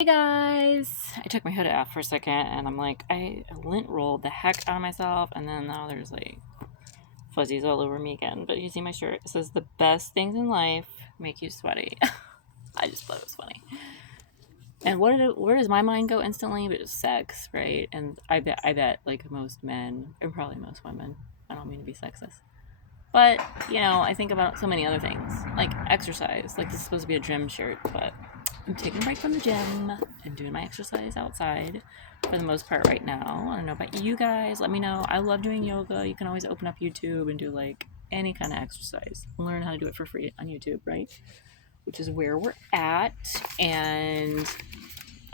Hey guys! I took my hood off for a second and I'm like, I lint rolled the heck out of myself, and then now there's like fuzzies all over me again. But you see my shirt, it says the best things in life make you sweaty. I just thought it was funny. And where does my mind go instantly? But it's sex, right? And I bet like most men and probably most women, I don't mean to be sexist. But, I think about so many other things, like exercise. Like, this is supposed to be a gym shirt, but I'm taking a break from the gym and doing my exercise outside for the most part right now. I don't know about you guys. Let me know. I love doing yoga. You can always open up YouTube and do, like, any kind of exercise. Learn how to do it for free on YouTube, right? Which is where we're at. And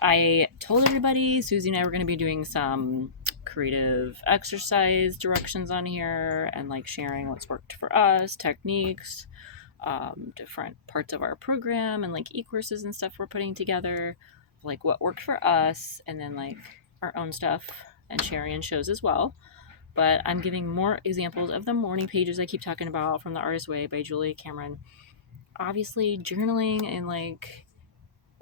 I told everybody, Susie and I were going to be doing some creative exercise directions on here and like sharing what's worked for us, techniques, different parts of our program, and like e-courses and stuff we're putting together, like what worked for us, and then like our own stuff and sharing in shows as well. But I'm giving more examples of the morning pages I keep talking about from The Artist Way by Julia Cameron. Obviously, journaling and like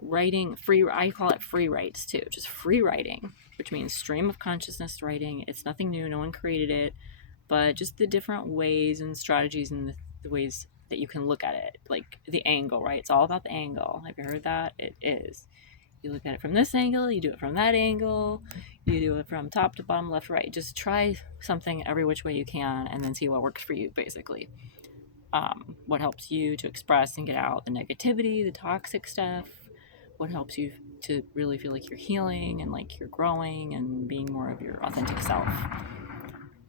writing free, I call it free writes too, just free writing, which means stream of consciousness writing. It's nothing new, no one created it, but just the different ways and strategies and the ways that you can look at it, like the angle, right? It's all about the angle. Have you heard that? It is. You look at it from this angle, you do it from that angle, you do it from top to bottom, left, right. Just try something every which way you can and then see what works for you, basically. What helps you to express and get out the negativity, the toxic stuff, what helps you to really feel like you're healing and like you're growing and being more of your authentic self.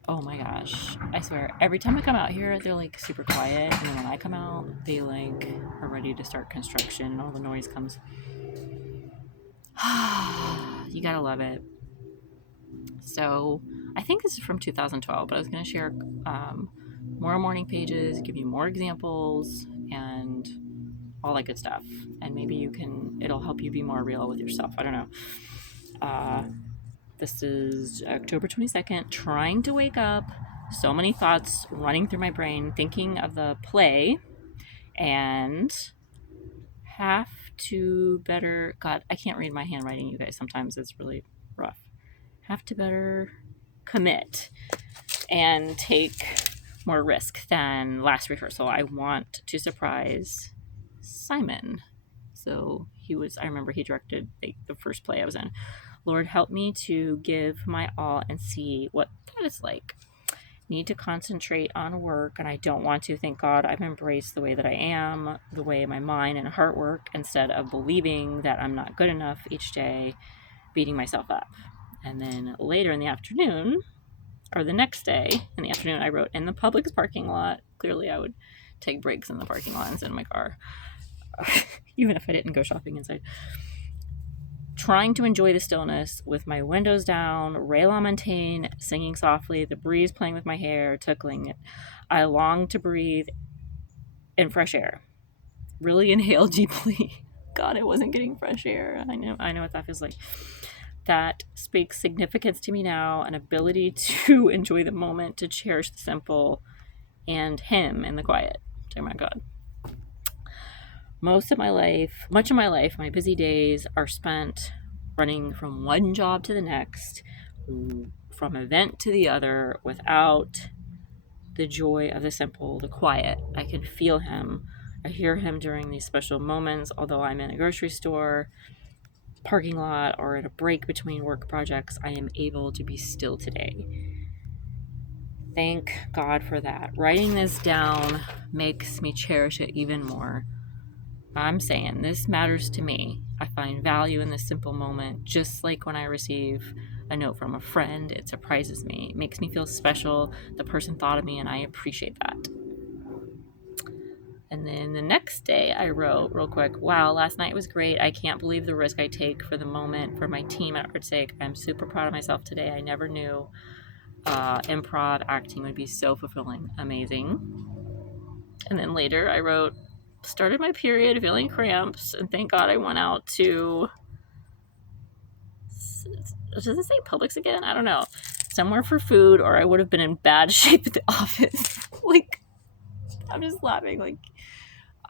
Oh my gosh, I swear, every time I come out here, they're like super quiet, and then when I come out, they like are ready to start construction and all the noise comes. You gotta love it. So I think this is from 2012, but I was gonna share more morning pages, give you more examples, and all that good stuff. And maybe it'll help you be more real with yourself. I don't know. This is October 22nd, trying to wake up. So many thoughts running through my brain, thinking of the play, and have to better. God, I can't read my handwriting, you guys. Sometimes it's really rough. Have to better commit and take more risk than last rehearsal. I want to surprise Simon. So I remember he directed the first play I was in. Lord, help me to give my all and see what that is like. Need to concentrate on work, and I don't want to. Thank God I've embraced the way that I am, the way my mind and heart work, instead of believing that I'm not good enough each day, beating myself up. And then later in the afternoon, or the next day in the afternoon, I wrote, in the Publix parking lot. Clearly I would take breaks in the parking lot instead of my car, even if I didn't go shopping inside. Trying to enjoy the stillness with my windows down, Ray LaMontagne singing softly, the breeze playing with my hair, tickling it. I long to breathe in fresh air. Really inhale deeply. God, I wasn't getting fresh air. I know what that feels like. That speaks significance to me now, an ability to enjoy the moment, to cherish the simple, and him in the quiet. Oh my God. Much of my life, my busy days are spent running from one job to the next, from event to the other, without the joy of the simple, the quiet. I can feel him. I hear him during these special moments, although I'm in a grocery store, parking lot, or at a break between work projects. I am able to be still today. Thank God for that. Writing this down makes me cherish it even more. I'm saying this matters to me. I find value in this simple moment, just like when I receive a note from a friend. It surprises me. It makes me feel special. The person thought of me, and I appreciate that. And then the next day I wrote real quick, wow, last night was great. I can't believe the risk I take for the moment, for my team at Artsake. I'm super proud of myself today. I never knew improv acting would be so fulfilling. Amazing. And then later I wrote, started my period feeling cramps, and thank God I went out to, does it say Publix again? I don't know. Somewhere for food, or I would have been in bad shape at the office. Like, I'm just laughing. Like,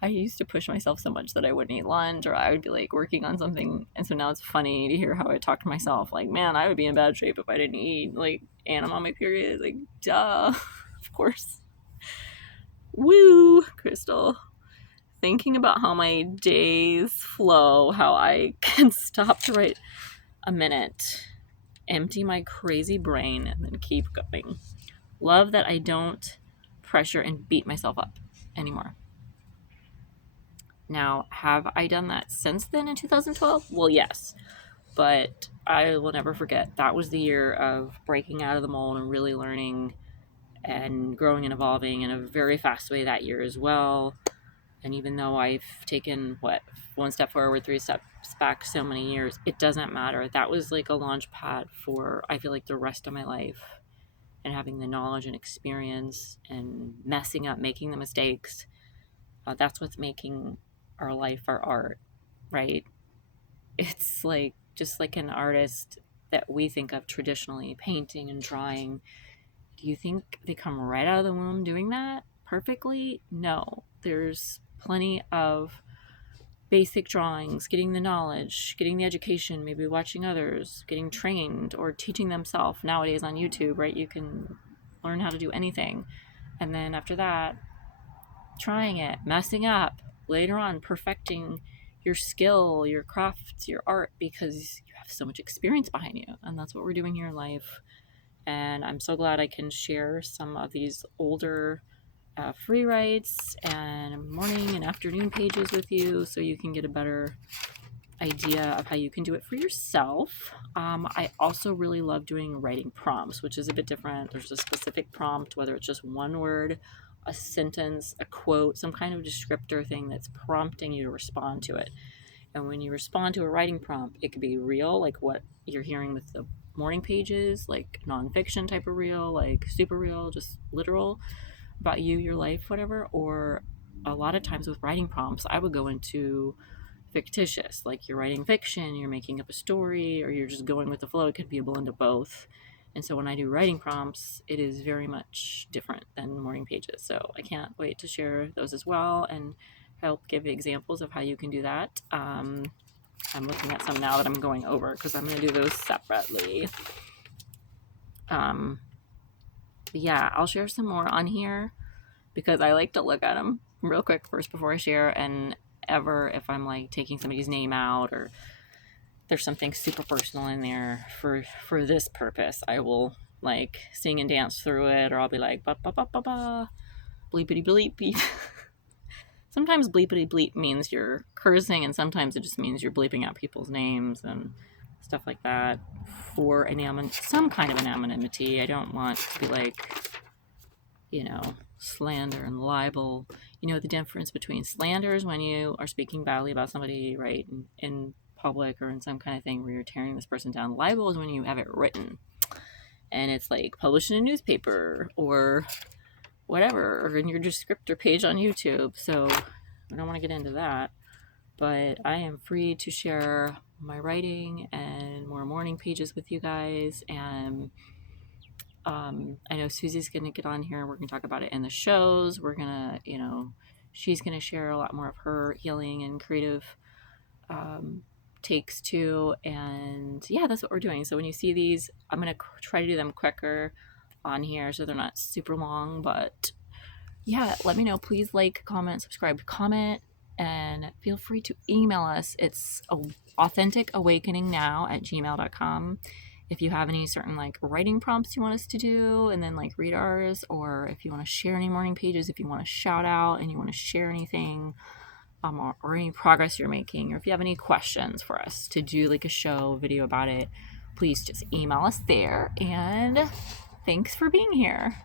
I used to push myself so much that I wouldn't eat lunch, or I would be like working on something. And so now it's funny to hear how I talk to myself. Like, man, I would be in bad shape if I didn't eat. Like, and I'm on my period. Like, duh. Of course. Woo, Crystal. Thinking about how my days flow, how I can stop to write a minute, empty my crazy brain, and then keep going. Love that I don't pressure and beat myself up anymore. Now, have I done that since then in 2012? Well, yes. But I will never forget. That was the year of breaking out of the mold and really learning and growing and evolving in a very fast way that year as well. And even though I've taken, one step forward, 3 steps back so many years, it doesn't matter. That was like a launch pad for, I feel like, the rest of my life. And having the knowledge and experience and messing up, making the mistakes, that's what's making our life our art, right? It's like, just like an artist that we think of traditionally, painting and drawing. Do you think they come right out of the womb doing that perfectly? No. There's plenty of basic drawings, getting the knowledge, getting the education, maybe watching others, getting trained, or teaching themselves. Nowadays on YouTube, right, you can learn how to do anything. And then after that, trying it, messing up, later on perfecting your skill, your craft, your art, because you have so much experience behind you. And that's what we're doing here in life. And I'm so glad I can share some of these older free writes and morning and afternoon pages with you, so you can get a better idea of how you can do it for yourself. I also really love doing writing prompts, which is a bit different. There's a specific prompt, whether it's just one word, a sentence, a quote, some kind of descriptor thing that's prompting you to respond to it. And when you respond to a writing prompt, it could be real, like what you're hearing with the morning pages, like nonfiction type of real, like super real, just literal about you, your life, whatever. Or a lot of times with writing prompts, I would go into fictitious, like you're writing fiction, you're making up a story, or you're just going with the flow. It could be a blend of both. And so when I do writing prompts, it is very much different than morning pages. So I can't wait to share those as well and help give examples of how you can do that. I'm looking at some now that I'm going over because I'm going to do those separately. Yeah, I'll share some more on here because I like to look at them real quick first before I share. And ever if I'm like taking somebody's name out or there's something super personal in there for this purpose, I will like sing and dance through it, or I'll be like ba ba ba ba ba bleepity bleep beep. Sometimes bleepity bleep means you're cursing, and sometimes it just means you're bleeping out people's names and stuff like that for some kind of anonymity. I don't want to be like, slander and libel. The difference between slander is when you are speaking badly about somebody, right, in public or in some kind of thing where you're tearing this person down. Libel is when you have it written and it's like published in a newspaper or whatever, or in your descriptor page on YouTube. So I don't want to get into that, but I am free to share my writing and more morning pages with you guys. And I know Susie's going to get on here and we're going to talk about it in the shows. We're going to, she's going to share a lot more of her healing and creative takes too. And yeah, that's what we're doing. So when you see these, I'm going to try to do them quicker on here so they're not super long. But yeah, let me know. Please like, comment, subscribe, comment, and feel free to email us. It's AuthenticAwakeningNow@gmail.com. If you have any certain like writing prompts you want us to do and then like read ours, or if you want to share any morning pages, if you want to shout out and you want to share anything, or any progress you're making, or if you have any questions for us to do like a show video about it, please just email us there. And thanks for being here.